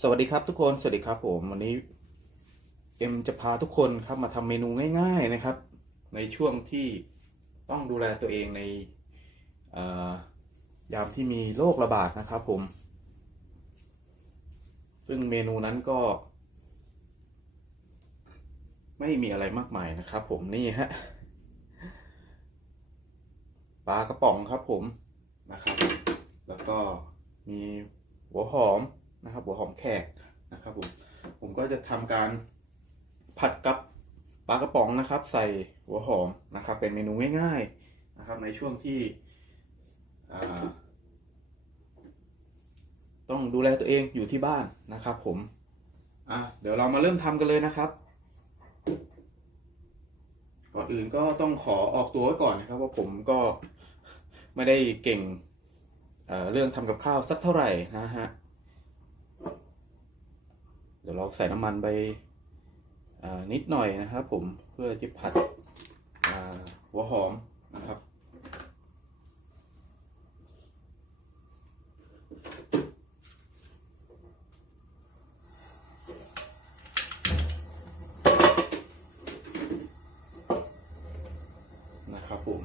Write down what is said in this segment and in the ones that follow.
สวัสดีครับทุกคนสวัสดีครับผมวันนี้เอ็มจะพาทุกคนครับมาทำเมนูง่าย ๆนะครับ ในช่วงที่ต้องดูแลตัวเองในยามที่มีโรคระบาดนะครับผม ซึ่งเมนูนั้นก็ ไม่มีอะไรมากมายนะครับ ผมนี่ฮะปลากระป๋องครับผมนะครับ แล้วก็มีหัวหอม นะครับหัวหอมแขกนะครับผมผมก็จะทำการผัดกับปลากระป๋องนะครับ ใส่หัวหอมนะครับ เป็นเมนูง่ายๆนะครับ ในช่วงที่ต้องดูแลตัวเองอยู่ที่บ้านนะครับผมอะเดี๋ยวเรามาเริ่มทำกันเลยนะครับ ก่อนอื่นก็ต้องขอออกตัวไว้ก่อนนะครับ ว่าผมก็ไม่ได้เก่งเเรื่องทำกับข้าวสักเท่าไหร่นะฮะ เดี๋ยวเราใส่น้ำมันไปนิดหน่อยนะครับผมเพื่อที่ผัดหัวหอมนะครับ นะครับผม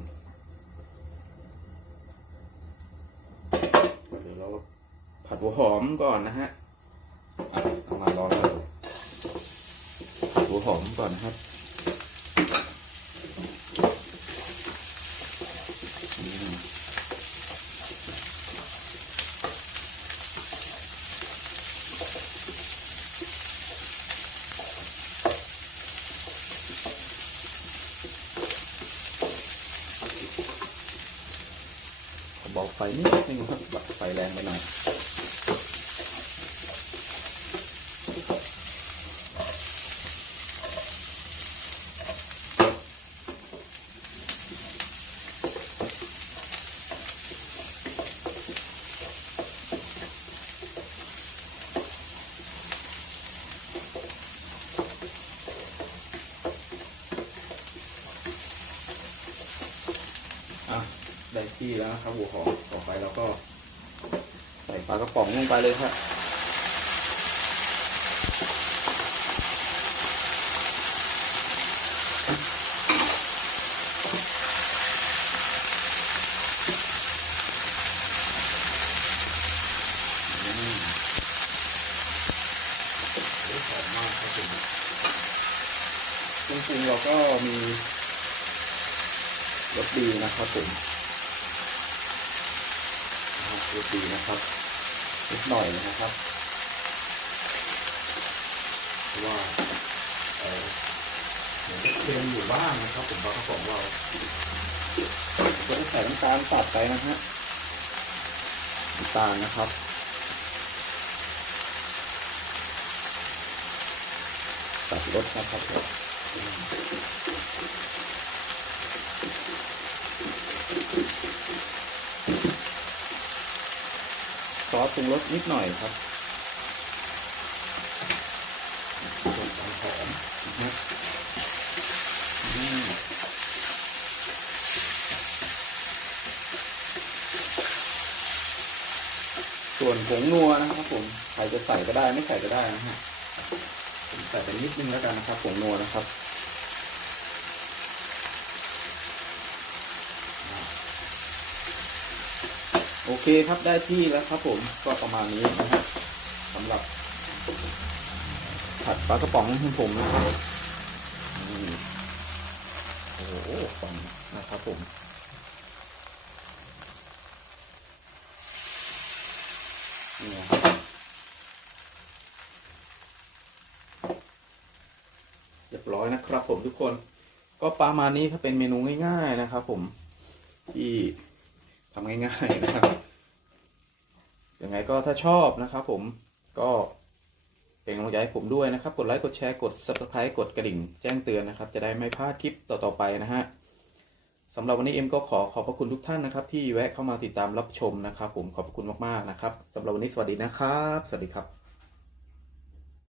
เดี๋ยวเราผัดหัวหอมก่อนนะฮะอะเอามาร้อนแล้วผัด หอมก่อนนะครับอืมขอเบาไฟนิดนึงครับแบบไฟแรงไปหน่อย อะได้ที่แล้วนะครับหัวหอมต่อไปเราก็ ใส่ปลากระป๋องลงไปเลยครับหอมมากครับผมจริงๆเราก็มี รสดีนะครับผมรสดีนะครับนิดหน่อยนะครับเพราะว่าเออเหมือนเค็มอยู่บ้างนะครับ ผมปลากระป๋องเราจะใส่น้ำตาลตัดไปนะฮะน้ำตาลนะครับตัดรสนะครับ อสปรุงรสนิดหน่อยครับส่วนหอมนะส่วนผงนัวนะครับผมใครจะใส่ก็ได้ไม่ใส่ก็ได้นะฮะใส่ไปนิดนึงแล้วกันนะครับผงนัวนะครับ โอเคครับได้ที่แล้วครับผมก็ประมาณนี้นะฮะสำหรับผัดปลากระป๋องของผมนะครับโอ้โหฟังนะครับผมนี่ครับเรียบร้อยนะครับผมทุกคน ก็ประมาณนี้ครับเป็นเมนูง่าย ๆนะครับผมที่ ทำง่ายๆนะครับยังไงก็ถ้าชอบนะครับผมก็เป็นกำลังใจให้ผมด้วยนะครับ กดไลค์กดแชร์กด subscribe กดกระดิ่งแจ้งเตือนนะครับ จะได้ไม่พลาดคลิปต่อๆไปนะฮะสำหรับวันนี้เอ็มก็ขอขอบพระคุณทุกท่านนะครับ ที่แวะเข้ามาติดตามรับชมนะครับ ผมขอบพระคุณมากๆนะครับสำหรับวันนี้สวัสดีนะครับ สวัสดีครับ